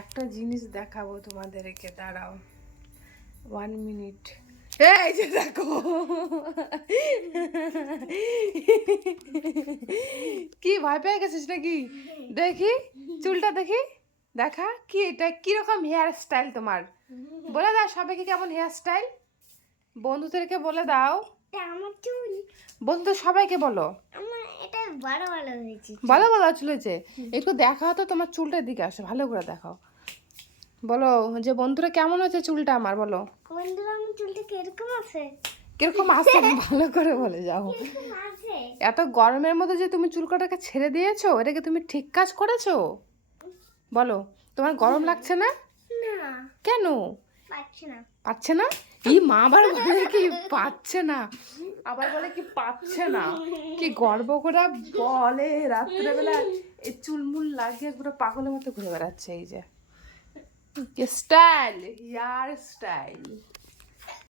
একটা জিনিস দেখাবো তোমাদেরকে, দাঁড়াও 1 মিনিট। এই যে দেখো কি ভয় পেয়ে গেছিস নাকি? দেখি চুলটা দেখি, দেখা কি এটা, কিরকম হেয়ার স্টাইল তোমার? বলে দাও সবাইকে কেমন হেয়ার স্টাইল, বন্ধুদেরকে বলে দাও। আমার চুল, বন্ধু সবাইকে বলো আমার এটা বড় বড় হয়েছে। ভালো ভালো চুলেছে। একটু দেখাও তো তোমার চুলটার দিকে আসো, ভালো করে দেখাও, বলো যে বন্ধুরা কেমন হয়েছে চুলটা আমার, বলো বন্ধুরা আমার চুলটা কিরকম আছে? কিরকম আছে ভালো করে বলে যাও। কিরকম আছে? এত গরমের মধ্যে যে তুমি চুল কাটাকে ছেড়ে দিয়েছো, এটাকে তুমি ঠিক কাজ করেছো? বলো, তোমার গরম লাগছে না? না, কেন পাচ্ছি না। পাচ্ছে না? এই মা আবার বলে কি পাচ্ছে না, আবার বলে কি পাচ্ছে না, কি গর্ব করে বলে রাত্রেবেলা এই চুলমুল লাগিয়ে পুরো পাগলের মতো ঘুরে বেড়াচ্ছে। এই যে স্টাইল, হেয়ার স্টাইল।